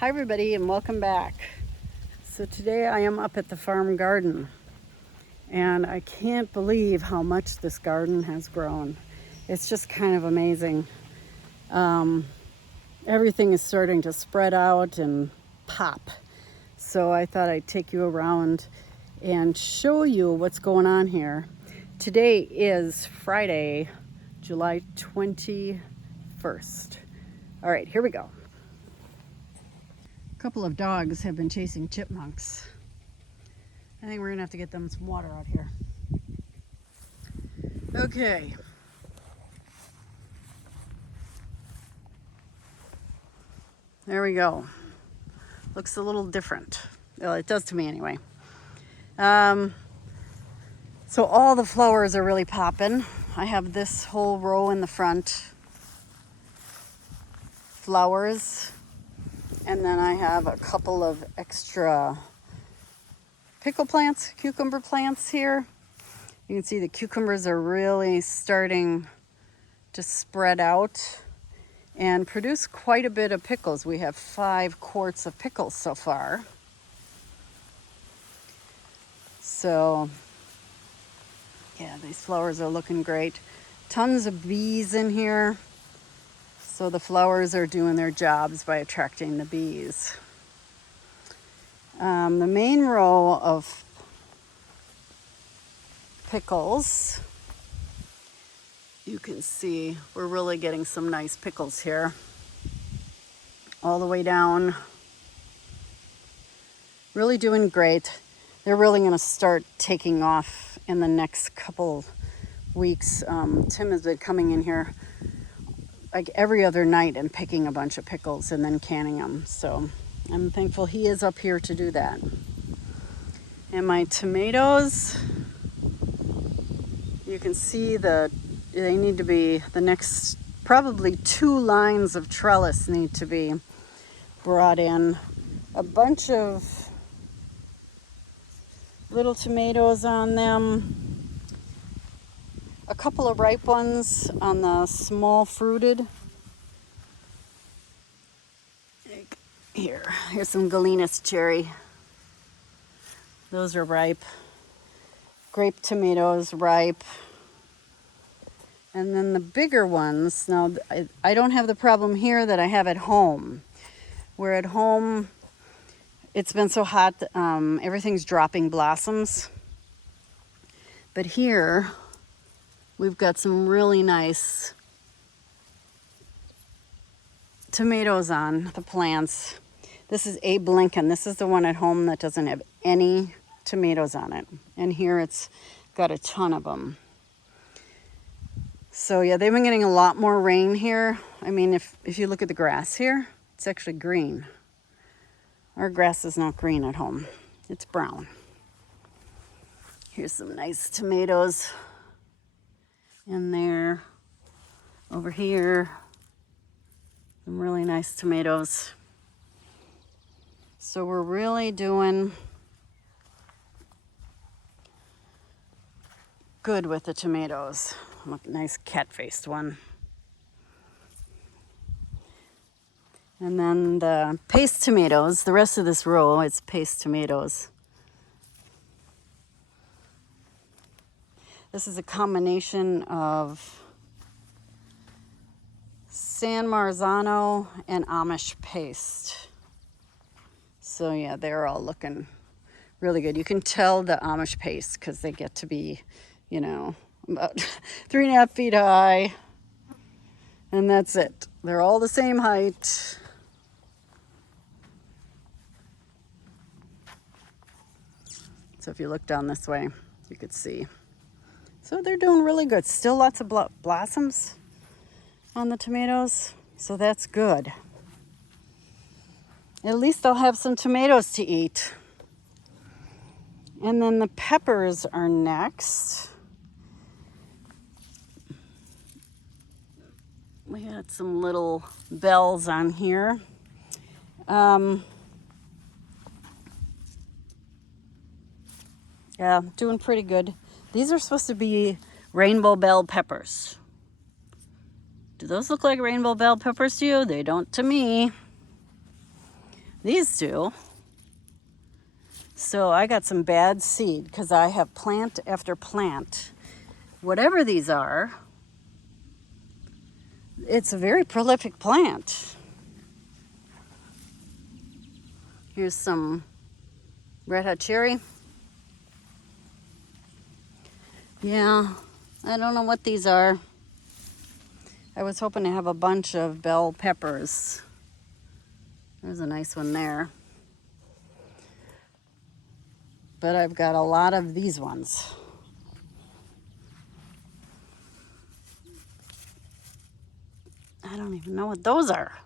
Hi everybody and welcome back. So today I am up at the farm garden and I can't believe how much this garden has grown. It's just kind of amazing. Everything is starting to spread out and pop. So I thought I'd take you around and show you what's going on here. Today is Friday, July 21st. All right, here we go. A couple of dogs have been chasing chipmunks. I think we're gonna have to get them some water out here. Okay. There we go. Looks a little different. Well, it does to me anyway. So all the flowers are really popping. I have this whole row in the front. Flowers. And then I have a couple of extra pickle plants, cucumber plants here. You can see the cucumbers are really starting to spread out and produce quite a bit of pickles. We have 5 quarts of pickles so far. So, yeah, these flowers are looking great. Tons of bees in here. So the flowers are doing their jobs by attracting the bees. The main row of pickles, you can see we're really getting some nice pickles here. All the way down. Really doing great. They're really going to start taking off in the next couple weeks. Tim has been coming in here like every other night and picking a bunch of pickles and then canning them. So I'm thankful he is up here to do that. And my tomatoes, you can see they need to be, the next probably 2 lines of trellis need to be brought in. A bunch of little tomatoes on them. A couple of ripe ones on the small fruited. Here's some Galenas cherry. Those are ripe. Grape tomatoes, ripe. And then the bigger ones, now I don't have the problem here that I have at home. Where at home, it's been so hot, everything's dropping blossoms. But here, we've got some really nice tomatoes on the plants. This is Abe Lincoln. This is the one at home that doesn't have any tomatoes on it. And here it's got a ton of them. So yeah, they've been getting a lot more rain here. I mean, if you look at the grass here, it's actually green. Our grass is not green at home. It's brown. Here's some nice tomatoes in there. Over here, some really nice tomatoes. So we're really doing good with the tomatoes. Look, nice cat-faced one. And then the paste tomatoes, the rest of this row, it's paste tomatoes. This is a combination of San Marzano and Amish paste. So yeah, they're all looking really good. You can tell the Amish paste because they get to be, you know, about 3.5 feet high. And that's it. They're all the same height. So if you look down this way, you could see. So they're doing really good. Still lots of blossoms on the tomatoes. So that's good. At least I'll have some tomatoes to eat. And then the peppers are next. We got some little bells on here. Yeah, doing pretty good. These are supposed to be rainbow bell peppers. Do those look like rainbow bell peppers to you? They don't to me. These do. So I got some bad seed because I have plant after plant. Whatever these are, it's a very prolific plant. Here's some red hot cherry. Yeah, I don't know what these are. I was hoping to have a bunch of bell peppers. There's a nice one there. But I've got a lot of these ones. I don't even know what those are.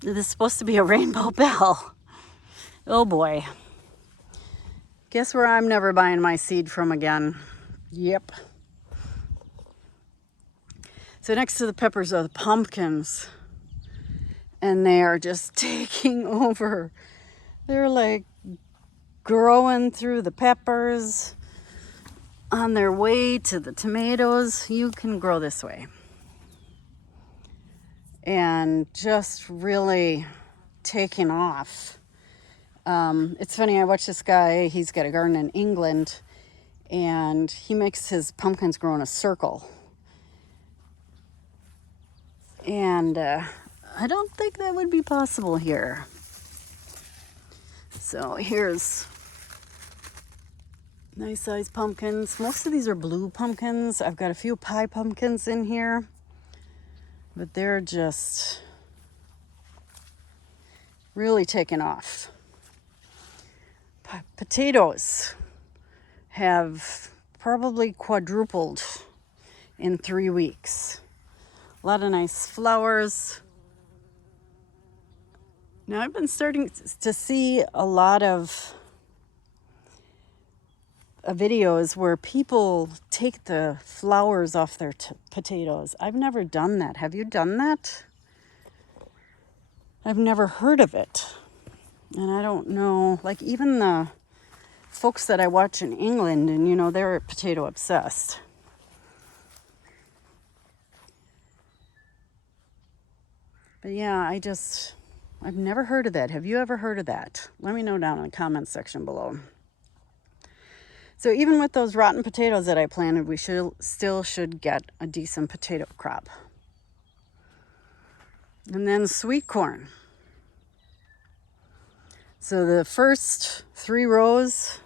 This is supposed to be a rainbow bell. Oh boy. Guess where I'm never buying my seed from again. Yep. So next to the peppers are the pumpkins. And they are just taking over. They're like growing through the peppers on their way to the tomatoes. You can grow this way. And just really taking off. It's funny, I watched this guy, he's got a garden in England, and he makes his pumpkins grow in a circle. And I don't think that would be possible here. So here's nice sized pumpkins. Most of these are blue pumpkins. I've got a few pie pumpkins in here, but they're just really taking off. Potatoes have probably quadrupled in 3 weeks. A lot of nice flowers. Now I've been starting to see a lot of videos where people take the flowers off their potatoes. I've never done that. Have you done that? I've never heard of it. And I don't know, like even the folks that I watch in England, and you know, they're potato obsessed. But yeah, I've never heard of that. Have you ever heard of that? Let me know down in the comments section below. So even with those rotten potatoes that I planted, we still should get a decent potato crop. And then sweet corn. So the first 2 rows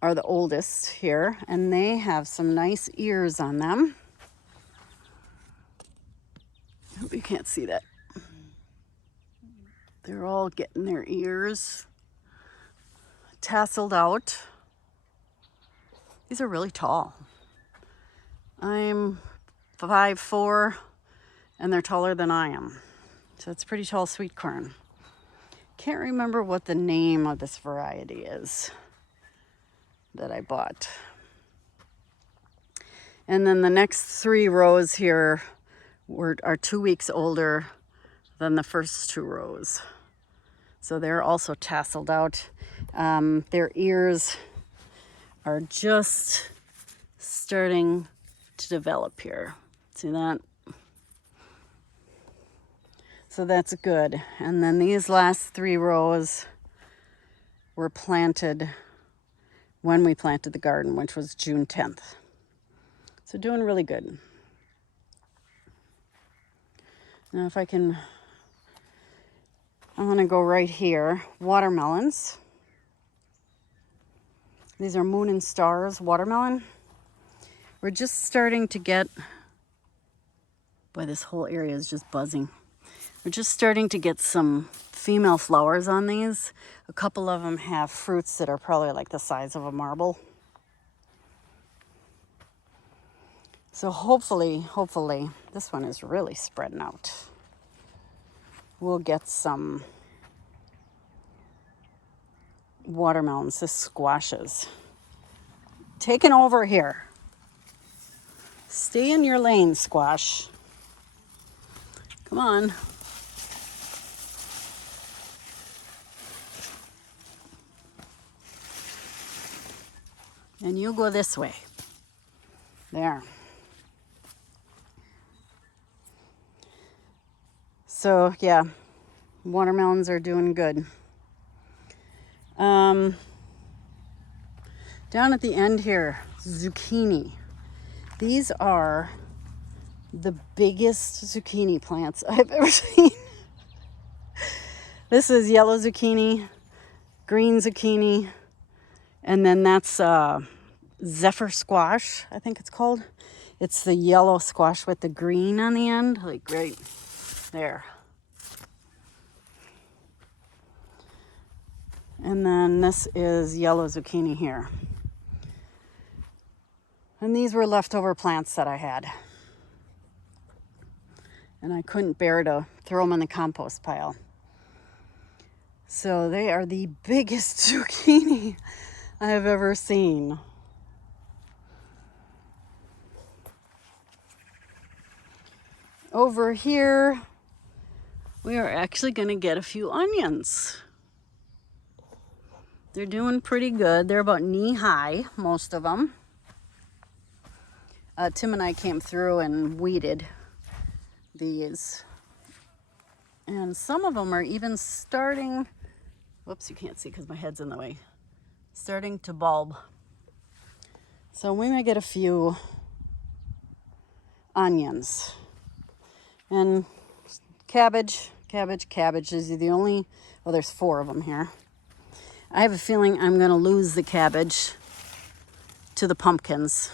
are the oldest here, and they have some nice ears on them. I hope you can't see that. They're all getting their ears tasseled out. These are really tall. I'm 5'4", and they're taller than I am. So it's pretty tall sweet corn. Can't remember what the name of this variety is that I bought. And then the next 3 rows here are 2 weeks older than the first 2 rows. So they're also tasseled out. Their ears are just starting to develop here. See that? So that's good. And then these last 3 rows were planted when we planted the garden, which was June 10th. So doing really good. Now if I want to go right here. Watermelons. These are Moon and Stars watermelon. We're just starting to get, boy, this whole area is just buzzing. We're just starting to get some female flowers on these. A couple of them have fruits that are probably like the size of a marble. So hopefully, this one is really spreading out. We'll get some watermelons, this squashes. Taking over here. Stay in your lane, squash. Come on. And you go this way. There. So yeah, watermelons are doing good. Down at the end here, zucchini. These are the biggest zucchini plants I've ever seen. This is yellow zucchini, green zucchini, and then that's zephyr squash, I think it's called. It's the yellow squash with the green on the end, like right there. And then this is yellow zucchini here. And these were leftover plants that I had. And I couldn't bear to throw them in the compost pile. So they are the biggest zucchini I have ever seen. Over here, we are actually going to get a few onions. They're doing pretty good. They're about knee high, most of them. Tim and I came through and weeded these. And some of them are even starting, whoops, you can't see because my head's in the way, starting to bulb. So we may get a few onions. And cabbage is the only, well, there's 4 of them here. I have a feeling I'm going to lose the cabbage to the pumpkins.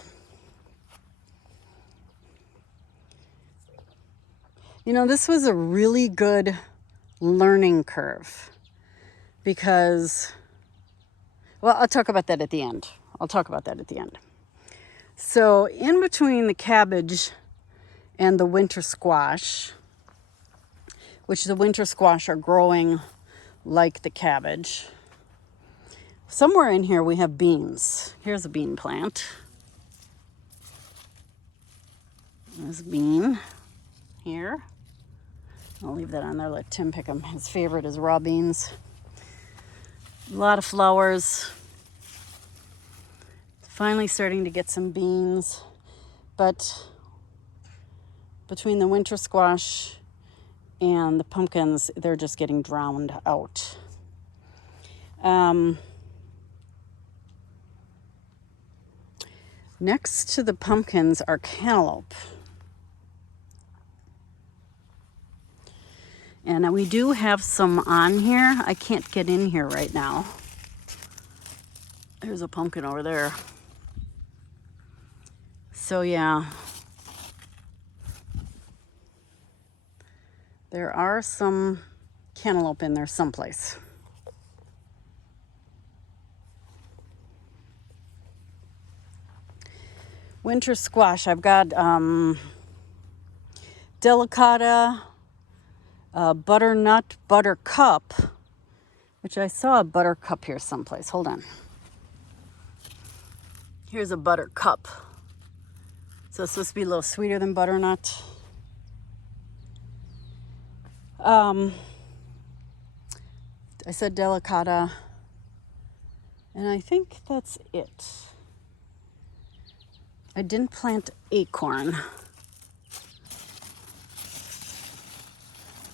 You know, this was a really good learning curve because, well, I'll talk about that at the end. So in between the cabbage and the winter squash, which the winter squash are growing like the cabbage, somewhere in here we have beans. Here's a bean plant. There's a bean here. I'll leave that on there, let Tim pick them. His favorite is raw beans. A lot of flowers. Finally starting to get some beans. But between the winter squash and the pumpkins, they're just getting drowned out. Next to the pumpkins are cantaloupe. And we do have some on here. I can't get in here right now. There's a pumpkin over there. So yeah, there are some cantaloupe in there someplace. Winter squash, I've got delicata, butternut, buttercup, which I saw a buttercup here someplace. Hold on. Here's a buttercup. So it's supposed to be a little sweeter than butternut. I said delicata, and I think that's it. I didn't plant acorn.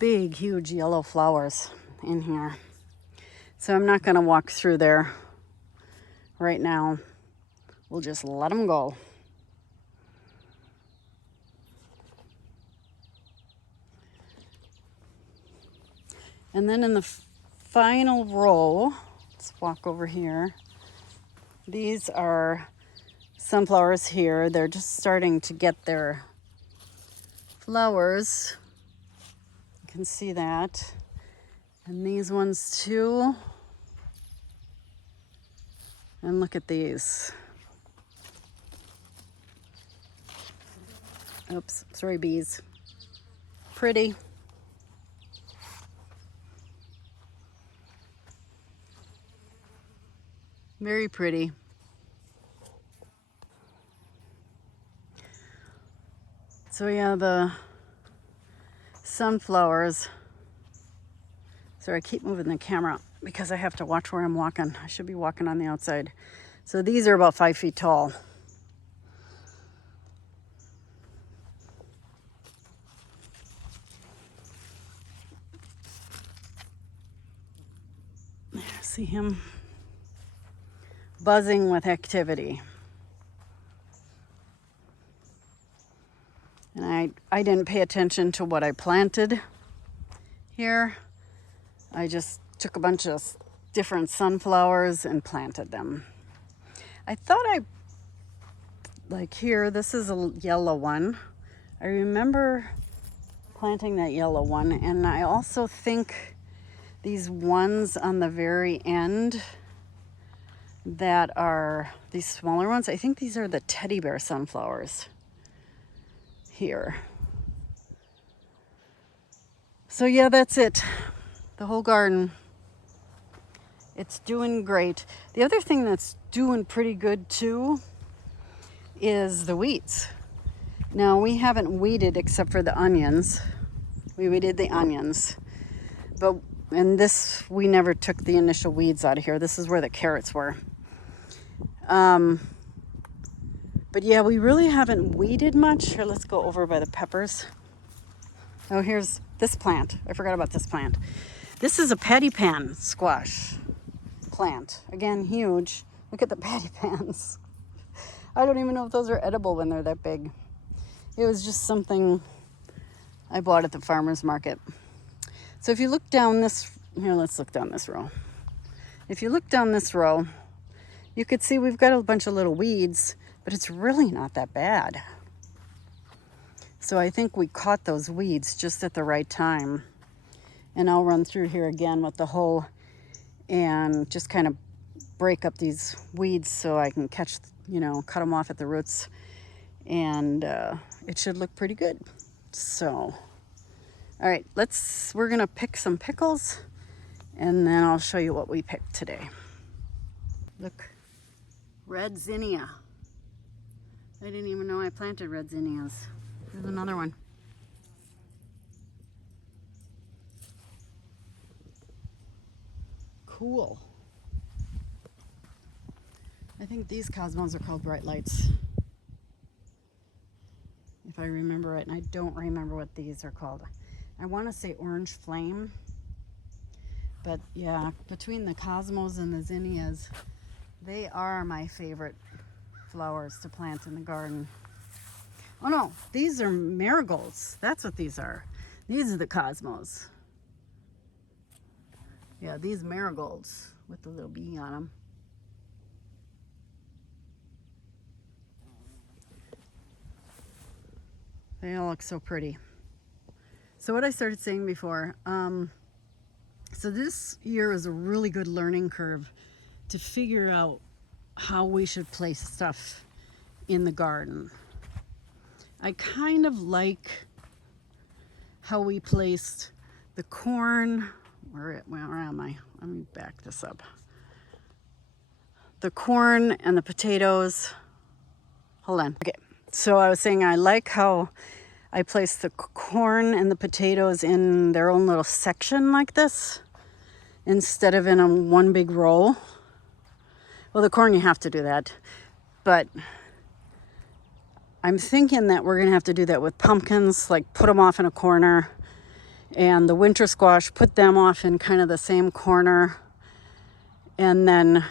Big, huge yellow flowers in here. So I'm not going to walk through there right now. We'll just let them go. And then in the final row, let's walk over here. These are sunflowers here. They're just starting to get their flowers. You can see that. And these ones too. And look at these. Oops, sorry, bees. Pretty. Very pretty. So yeah, the sunflowers. Sorry, I keep moving the camera because I have to watch where I'm walking. I should be walking on the outside. So these are about 5 feet tall. See him buzzing with activity. And I didn't pay attention to what I planted here. I just took a bunch of different sunflowers and planted them. I thought like here, this is a yellow one. I remember planting that yellow one, and I also think these ones on the very end that are these smaller ones, I think these are the teddy bear sunflowers here. So yeah, that's it. The whole garden. It's doing great. The other thing that's doing pretty good too is the weeds. Now we haven't weeded except for the onions. We weeded the onions, and this, we never took the initial weeds out of here. This is where the carrots were. But yeah, we really haven't weeded much. Here, let's go over by the peppers. Oh, here's this plant. I forgot about this plant. This is a patty pan squash plant. Again, huge. Look at the patty pans. I don't even know if those are edible when they're that big. It was just something I bought at the farmer's market. So if you look down this, here, let's look down this row. If you look down this row, you could see we've got a bunch of little weeds, but it's really not that bad. So I think we caught those weeds just at the right time. And I'll run through here again with the hoe and just kind of break up these weeds so I can catch, cut them off at the roots. And it should look pretty good. So, all right, we're gonna pick some pickles, and then I'll show you what we picked today. Look, red zinnia. I didn't even know I planted red zinnias. There's another one. Cool. I think these cosmos are called bright lights, if I remember right, and I don't remember what these are called. I want to say orange flame, but yeah, between the cosmos and the zinnias, they are my favorite flowers to plant in the garden. Oh no, these are marigolds. That's what these are. These are the cosmos. Yeah, these marigolds with the little bee on them. They all look so pretty. So what I started saying before, so this year is a really good learning curve to figure out how we should place stuff in the garden. I kind of like how we placed the corn. Where am I? Let me back this up. The corn and the potatoes. Hold on. Okay. So I was saying I like how I placed the corn and the potatoes in their own little section like this, instead of in one big row. Well, the corn, you have to do that. But I'm thinking that we're going to have to do that with pumpkins, like put them off in a corner. And the winter squash, put them off in kind of the same corner. And then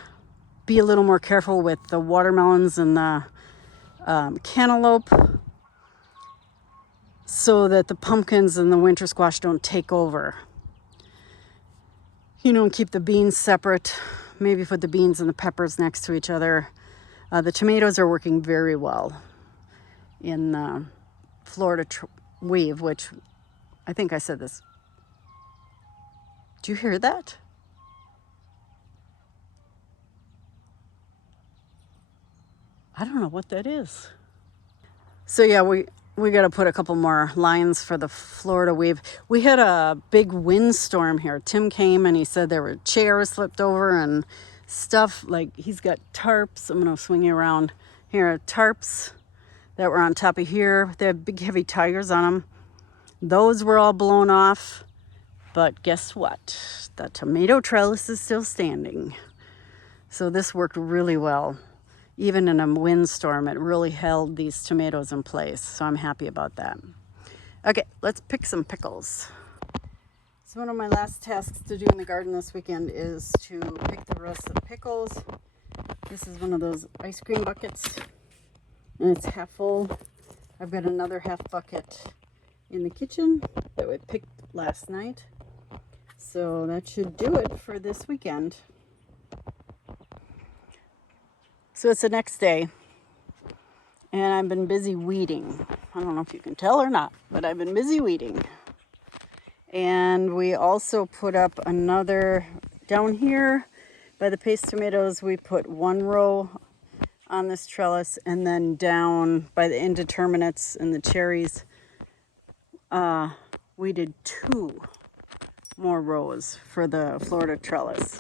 be a little more careful with the watermelons and the cantaloupe, so that the pumpkins and the winter squash don't take over. And keep the beans separate. Maybe put the beans and the peppers next to each other. The tomatoes are working very well in the Florida weave, which I think I said this. Do you hear that? I don't know what that is. So yeah, we got to put a couple more lines for the Florida weave. We had a big windstorm here. Tim came and he said there were chairs flipped over and stuff. Like, he's got tarps. I'm going to swing you around here. Tarps that were on top of here. They had big heavy tires on them. Those were all blown off. But guess what? The tomato trellis is still standing. So this worked really well. Even in a windstorm, it really held these tomatoes in place. So I'm happy about that. Okay, let's pick some pickles. So one of my last tasks to do in the garden this weekend is to pick the rest of the pickles. This is one of those ice cream buckets, and it's half full. I've got another half bucket in the kitchen that we picked last night. So that should do it for this weekend. So it's the next day, and I've been busy weeding. I don't know if you can tell or not, but I've been busy weeding. And we also put up another, down here by the paste tomatoes, we put one row on this trellis, and then down by the indeterminates and the cherries, we did 2 more rows for the Florida trellis,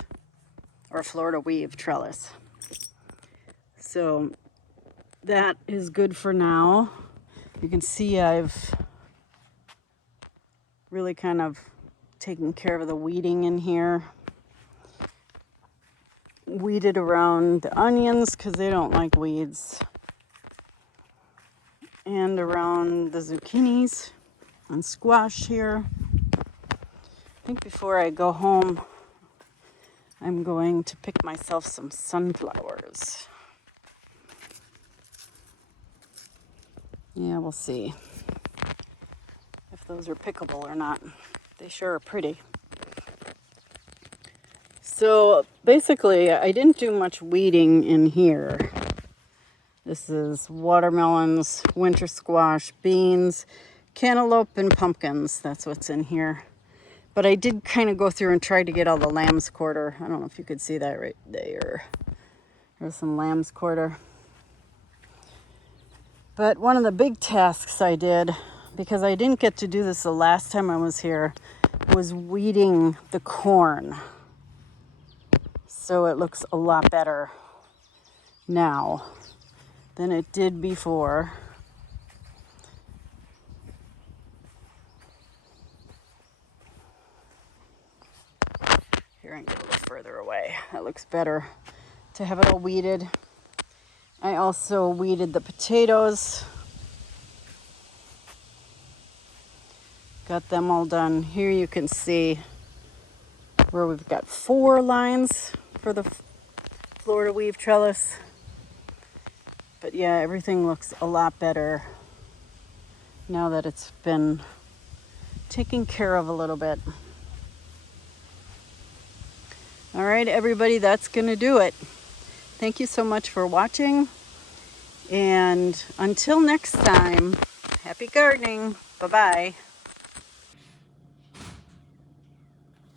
or Florida weave trellis. So that is good for now. You can see I've really kind of taken care of the weeding in here. Weeded around the onions because they don't like weeds, and around the zucchinis and squash here. I think before I go home, I'm going to pick myself some sunflowers. Yeah, we'll see if those are pickable or not. They sure are pretty. So basically, I didn't do much weeding in here. This is watermelons, winter squash, beans, cantaloupe, and pumpkins. That's what's in here. But I did kind of go through and try to get all the lamb's quarter. I don't know if you could see that right there. There's some lamb's quarter. But one of the big tasks I did, because I didn't get to do this the last time I was here, was weeding the corn. So it looks a lot better now than it did before. Here, I can get a little further away. That looks better to have it all weeded. I also weeded the potatoes. Got them all done. Here you can see where we've got 4 lines for the Florida weave trellis. But yeah, everything looks a lot better now that it's been taken care of a little bit. All right, everybody, that's gonna do it. Thank you so much for watching. And until next time, happy gardening. Bye-bye.